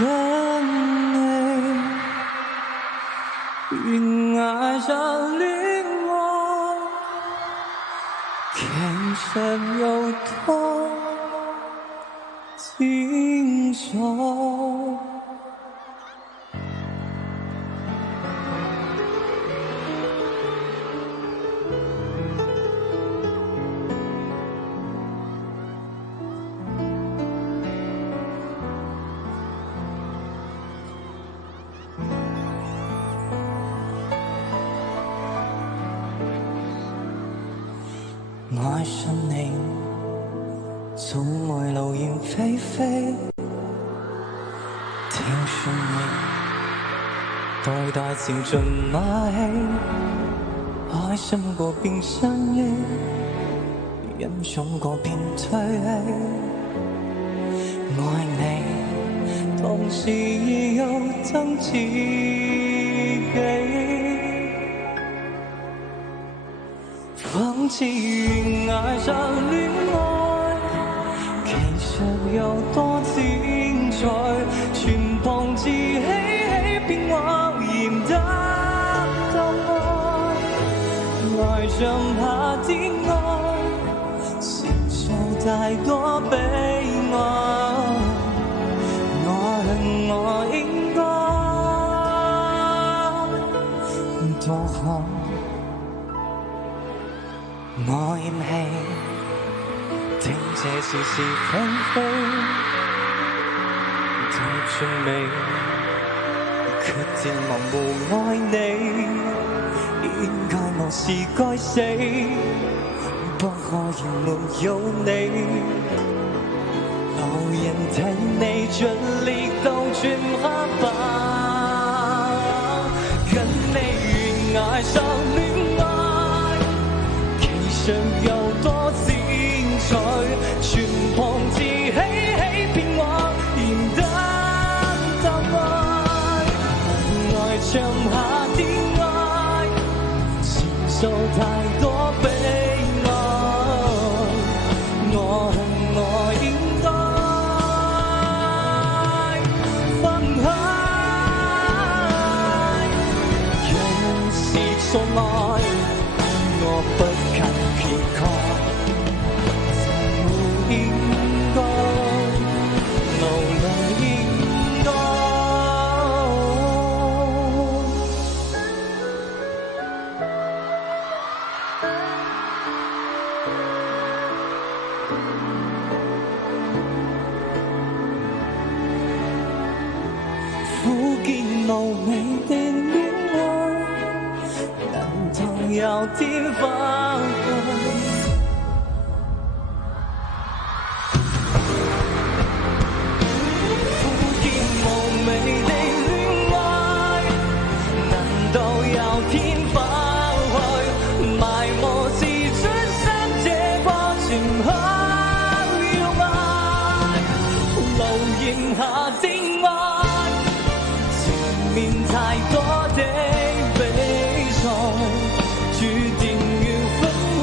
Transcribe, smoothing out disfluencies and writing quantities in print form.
跟你越爱上恋爱，其實有多精彩。愛上你，總會流言蜚蜚。聽說你對待情盡馬戲，開心過便相依，欣賞過便退氣。愛你，同時亦有憎自己。仿似越愛上戀愛，其實有多精彩，全憑自欺欺騙我，嫌得到愛，愛像怕的愛，承受太多悲哀，我恨我應該多好。我厭棄聽這是是非非，太盡美，決定盲目愛你，應該無視該死，不可以沒有你。路人睇你盡力到全黑白，跟你越愛上戀愛。有多精彩，全憑自欺欺騙我，嫌得到愛，愛像下的愛，承受太多悲哀，我恨我應該分開，若是相愛，我不無美的戀愛，難道要天荒去？苦見無美的戀愛，難道要天荒去？埋沒是出生這個情海要愛，流言下的愛。面太多的比賽，注定要分開。